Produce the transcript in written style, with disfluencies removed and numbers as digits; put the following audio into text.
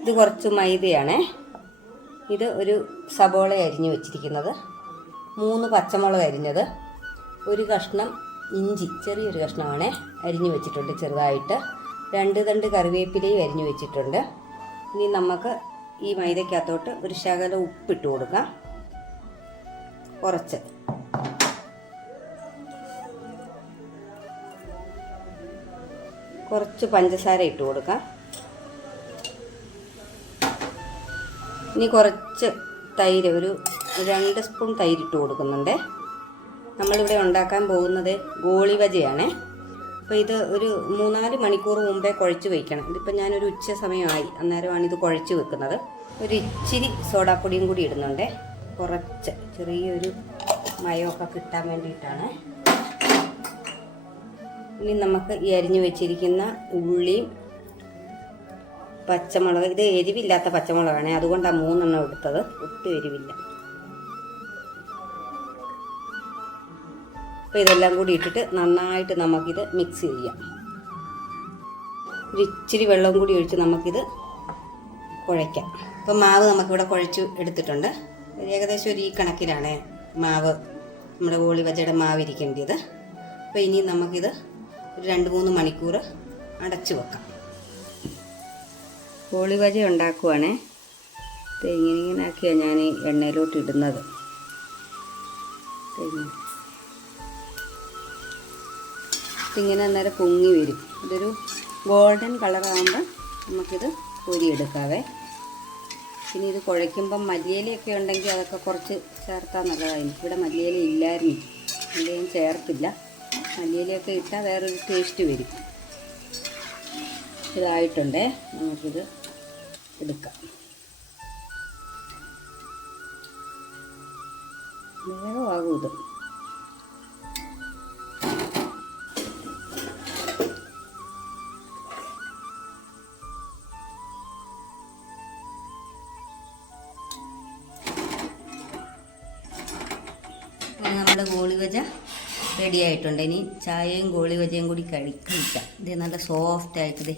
ഇത് കുറച്ച് മൈദയാണ്. ഇത് ഒരു സബോള അരിഞ്ഞ് വെച്ചിരിക്കുന്നത്, 3 പച്ചമുളക് അരിഞ്ഞത്, ഒരു കഷ്ണം ഇഞ്ചി ചെറിയൊരു കഷ്ണമാണ് അരിഞ്ഞ് വെച്ചിട്ടുണ്ട് ചെറുതായിട്ട്, 2 തണ്ട് കറിവേപ്പിലയും അരിഞ്ഞ് വെച്ചിട്ടുണ്ട്. ഇനി നമുക്ക് ഈ മൈദക്കകത്തോട്ട് ഒരു ശകലം ഉപ്പിട്ട് കൊടുക്കാം, കുറച്ച് പഞ്ചസാര ഇട്ട് കൊടുക്കാം. ഇനി കുറച്ച് തൈര്, ഒരു 2 സ്പൂൺ തൈര് ഇട്ട് കൊടുക്കുന്നുണ്ട്. നമ്മളിവിടെ ഉണ്ടാക്കാൻ പോകുന്നത് ഗോളിവജയാണ്. അപ്പോൾ ഇത് ഒരു 3-4 മണിക്കൂർ മുമ്പേ കുഴച്ച് വയ്ക്കണം. ഇതിപ്പോൾ ഞാനൊരു ഉച്ച സമയമായി, അന്നേരമാണ് ഇത് കുഴച്ച് വെക്കുന്നത്. ഒരു ഇച്ചിരി സോഡാപ്പൊടിയും കൂടി ഇടുന്നുണ്ട്, കുറച്ച് ചെറിയൊരു മയമൊക്കെ കിട്ടാൻ വേണ്ടിയിട്ടാണ്. ഇനി നമുക്ക് ഈ അരിഞ്ഞു വെച്ചിരിക്കുന്ന ഉള്ളിയും പച്ചമുളക്, ഇത് എരിവില്ലാത്ത പച്ചമുളകാണ്, അതുകൊണ്ടാണ് 3 എണ്ണം എടുത്തത്, ഒട്ടും എരിവില്ല. അപ്പോൾ ഇതെല്ലാം കൂടി ഇട്ടിട്ട് നന്നായിട്ട് നമുക്കിത് മിക്സ് ചെയ്യാം. ഒരു ഇച്ചിരി വെള്ളം കൂടി ഒഴിച്ച് നമുക്കിത് കുഴയ്ക്കാം. അപ്പോൾ മാവ് നമുക്കിവിടെ കുഴച്ച് എടുത്തിട്ടുണ്ട്. ഏകദേശം ഒരു ഈ കണക്കിലാണ് മാവ്, നമ്മുടെ ഗോളിവജയുടെ മാവ് ഇരിക്കേണ്ടത്. അപ്പോൾ ഇനി നമുക്കിത് ഒരു 2-3 മണിക്കൂർ അടച്ചു വെക്കാം. ഗോളിവജ ഉണ്ടാക്കുവാണേ. ഇങ്ങനെ ആക്കിയാണ് ഞാൻ എണ്ണയിലോട്ട് ഇടുന്നത്. ഇങ്ങനെ അന്നേരം പൊങ്ങി വരും. ഇതൊരു ഗോൾഡൻ കളറാകുമ്പോൾ നമുക്കിത് പൊരിയെടുക്കാവേ. പിന്നെ ഇത് കുഴയ്ക്കുമ്പം മല്ലിയിലയൊക്കെ ഉണ്ടെങ്കിൽ അതൊക്കെ കുറച്ച് ചേർത്താൽ നല്ലതായിരിക്കും. ഇവിടെ മല്ലിയില ഇല്ലായിരുന്നു, മല്ലിയും ചേർത്തില്ല. മല്ലിയിലയൊക്കെ ഇട്ടാൽ വേറൊരു ടേസ്റ്റ് വരും. ഇതായിട്ടുണ്ടേ, നമുക്കിത് എടുക്കാം. വേഗമാകും ഇത്. നമ്മുടെ ഗോളിവജ റെഡി ആയിട്ടുണ്ട്. ഇനി ചായയും ഗോളിവജയും കൂടി കഴിക്കാം. ഇത് നല്ല സോഫ്റ്റ് ആയിട്ട്